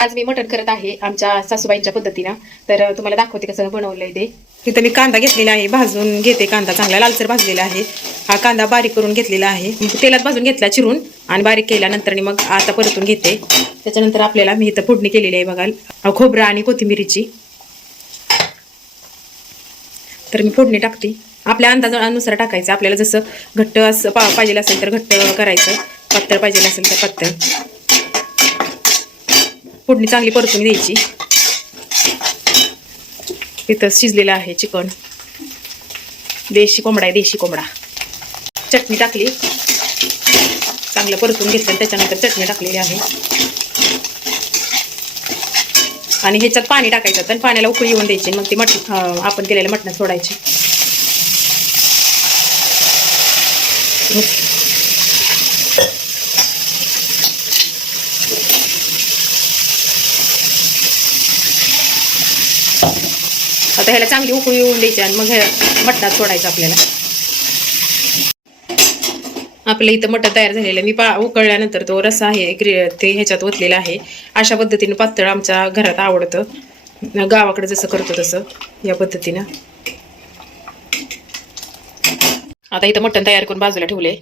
आज मी मटण करत आहे आमच्या सासूबाईंच्या पद्धतीनं. तर तुम्हाला दाखवते कसं बनवलंय ते. इथं मी कांदा घेतलेला आहे, भाजून घेते. कांदा चांगला लालसर भाजलेला आहे. हा कांदा बारीक करून घेतलेला आहे, तेलात भाजून घेतला चिरून आणि बारीक केल्यानंतर मग आता परतून घेते. त्याच्यानंतर आपल्याला मी इथं फोडणी केलेली आहे बघा, खोबरं आणि कोथिंबीरीची. तर मी फोडणी टाकते. आपल्या अंदाजानुसार टाकायचं. आपल्याला जसं घट्ट असं पाहिजे असेल तर घट्ट करायचं, पातळ पाहिजे असेल तर पातळ. फोडणी चांगली परतून द्यायची. इथं शिजलेलं आहे चिकन. देशी कोंबडा आहे, देशी कोंबडा. चटणी टाकली, चांगलं परतून घेतलं. त्याच्यानंतर चटणी टाकलेली आहे आणि ह्याच्यात पाणी टाकायचं. तर पाण्याला उकळी येऊन द्यायची. मग ते आपण केलेलं मटण सोडायचे. आता ह्याला चांगली उकळी येऊन द्यायची आणि मग मटणात सोडायचं आपल्याला. आपलं इथं मटण तयार झालेलं आहे. मी उकळल्यानंतर तो रस्सा आहे ते ह्याच्यात ओतलेला आहे. अशा पद्धतीने पातळ आमच्या घरात आवडतं. गावाकडे जसं करतो तसं या पद्धतीनं. आता इथं मटण तयार करून बाजूला ठेवले.